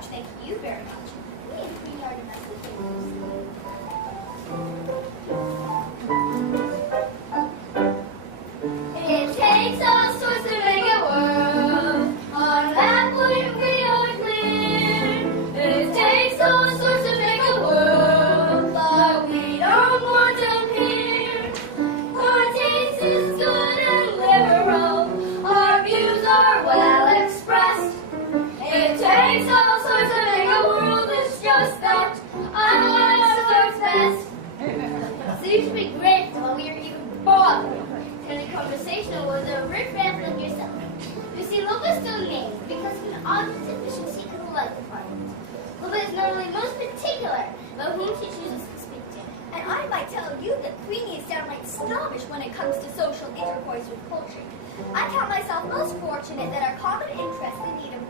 much, thank you very much. We and Queenie are domesticated. It takes all sorts to make a world. On that point we are clear. It takes all sorts to make a world, but we don't want them here. Our taste is good and liberal. Our views are well expressed. It takes all sorts to make a world. It's just that I works best. Seems to be great while we are even bothered. And the conversation was a riff raff like yourself. You see, Loba is still named because of an obvious deficiency in the life department. Loba is normally most particular about whom she chooses to speak to. And I might tell you that Queenie is downright snobbish when it comes to social intercourse with culture. I count myself most fortunate that our common interests in need of